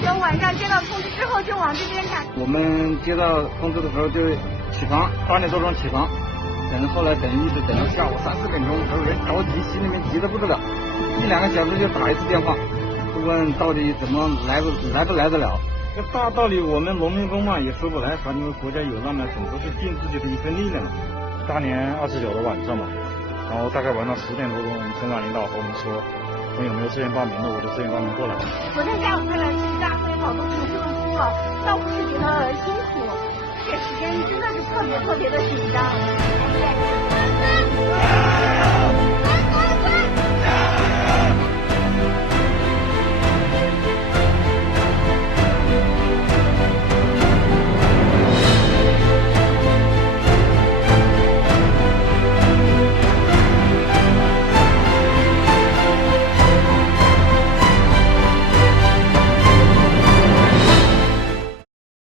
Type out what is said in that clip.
就晚上接到通知之后就往这边赶。我们接到通知的时候就起床，8点多钟起床，后来一直等到下午3、4点钟，时候人着急，心里面急得不得了，1、2个小时就打一次电话，问到底怎么来不来得了。这大道理我们农民工嘛也说不来，反正国家有那么很多是尽自己的一份力量。大年29的晚上嘛，然后大概晚上10点多钟，我们村长领导和我们说，我有没有自愿报名的，我就自愿报名过来。昨天下午下来，其实大会好多同事都哭了，倒不是觉得辛苦，而且时间真的是特别的紧张。